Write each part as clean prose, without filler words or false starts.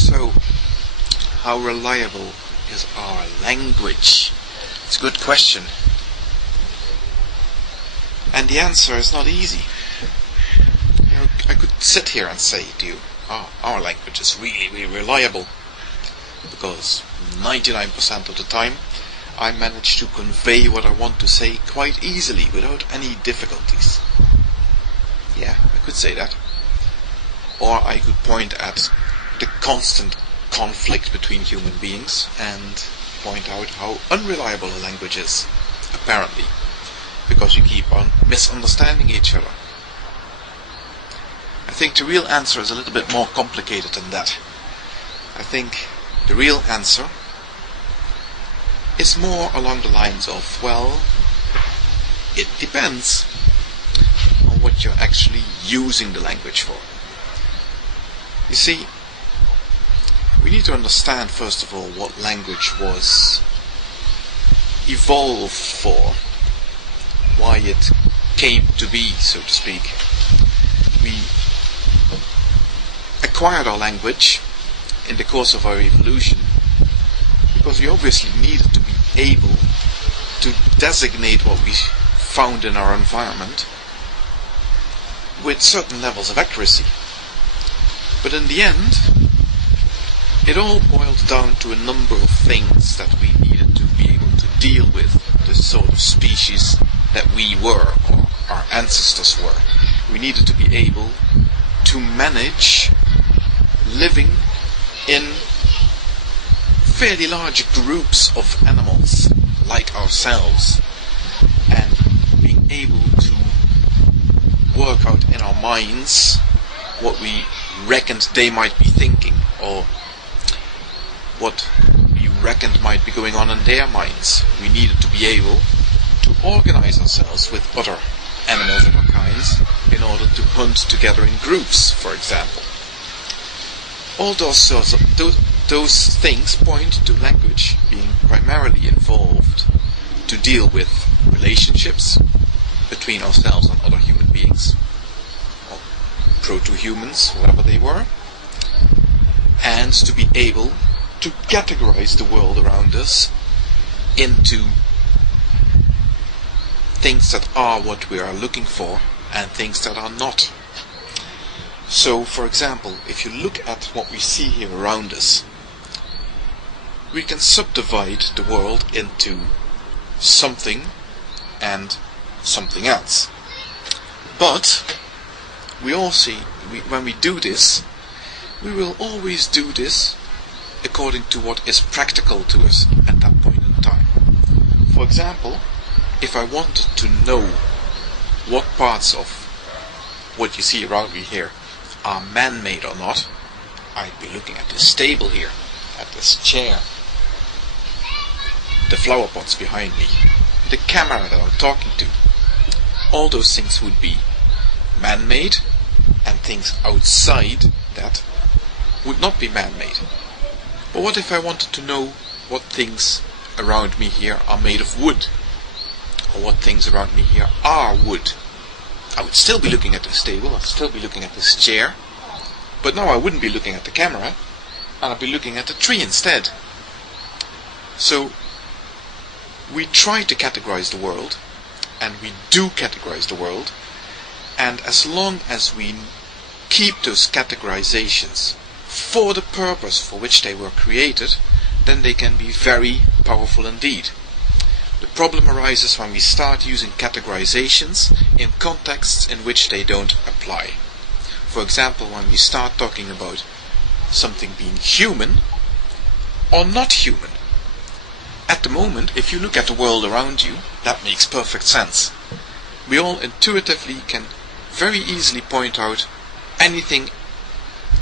So, how reliable is our language? It's a good question. And the answer is not easy. I could sit here and say to you, our language is really, really reliable, because 99% of the time I manage to convey what I want to say quite easily without any difficulties. Yeah, I could say that. Or I could point at the constant conflict between human beings and point out how unreliable a language is, apparently, because you keep on misunderstanding each other. I think the real answer is a little bit more complicated than that. I think the real answer is more along the lines of, well, it depends on what you're actually using the language for. You see, we need to understand first of all what language was evolved for, why it came to be, so to speak. We acquired our language in the course of our evolution because we obviously needed to be able to designate what we found in our environment with certain levels of accuracy. But in the end, it all boiled down to a number of things that we needed to be able to deal with, the sort of species that we were, or our ancestors were. We needed to be able to manage living in fairly large groups of animals like ourselves, and being able to work out in our minds what we reckoned they might be thinking, or what we reckoned might be going on in their minds. We needed to be able to organize ourselves with other animals of our kinds in order to hunt together in groups, for example. All those sorts of those things point to language being primarily involved to deal with relationships between ourselves and other human beings, or proto-humans, whatever they were, and to be able to categorize the world around us into things that are what we are looking for and things that are not. So, for example, if you look at what we see here around us, we can subdivide the world into something and something else. But we all see, when we do this, we will always do this according to what is practical to us at that point in time. For example, if I wanted to know what parts of what you see around me here are man-made or not, I'd be looking at this table here, at this chair, the flower pots behind me, the camera that I'm talking to. All those things would be man-made, and things outside that would not be man-made. But what if I wanted to know what things around me here are made of wood, or what things around me here are wood? I would still be looking at this table, I'd still be looking at this chair, but now I wouldn't be looking at the camera, and I'd be looking at the tree instead. So, we try to categorize the world, and we do categorize the world, and as long as we keep those categorizations for the purpose for which they were created, then they can be very powerful indeed. The problem arises when we start using categorizations in contexts in which they don't apply. For example, when we start talking about something being human or not human. At the moment, if you look at the world around you, that makes perfect sense. We all intuitively can very easily point out anything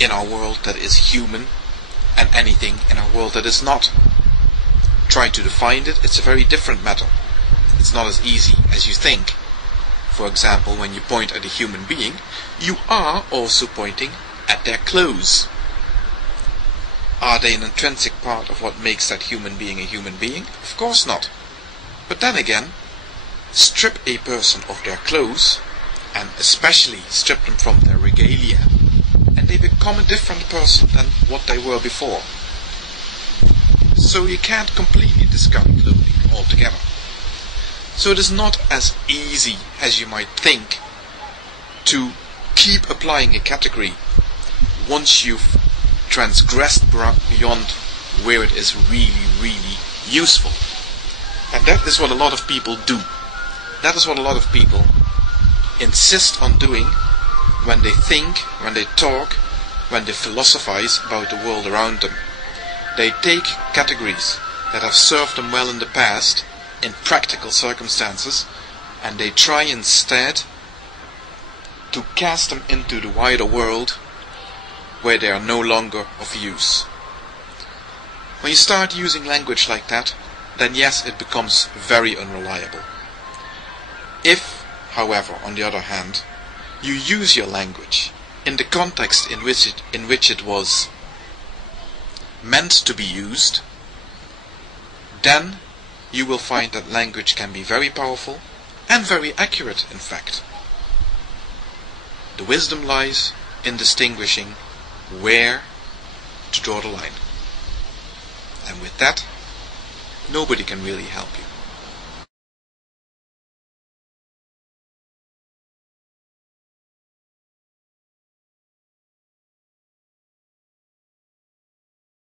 in our world that is human and anything in our world that is not. Trying to define it, it's a very different matter. It's not as easy as you think. For example, when you point at a human being, you are also pointing at their clothes. Are they an intrinsic part of what makes that human being a human being? Of course not. But then again, strip a person of their clothes, and especially strip them from their regalia, and they become a different person than what they were before. So you can't completely discount clothing altogether. So it is not as easy as you might think to keep applying a category once you've transgressed beyond where it is really, really useful. And that is what a lot of people do. That is what a lot of people insist on doing when they think, when they talk, when they philosophize about the world around them. They take categories that have served them well in the past, in practical circumstances, and they try instead to cast them into the wider world where they are no longer of use. When you start using language like that, then yes, it becomes very unreliable. If, however, on the other hand, you use your language in the context in which it was meant to be used, then you will find that language can be very powerful and very accurate, in fact. The wisdom lies in distinguishing where to draw the line. And with that, nobody can really help you.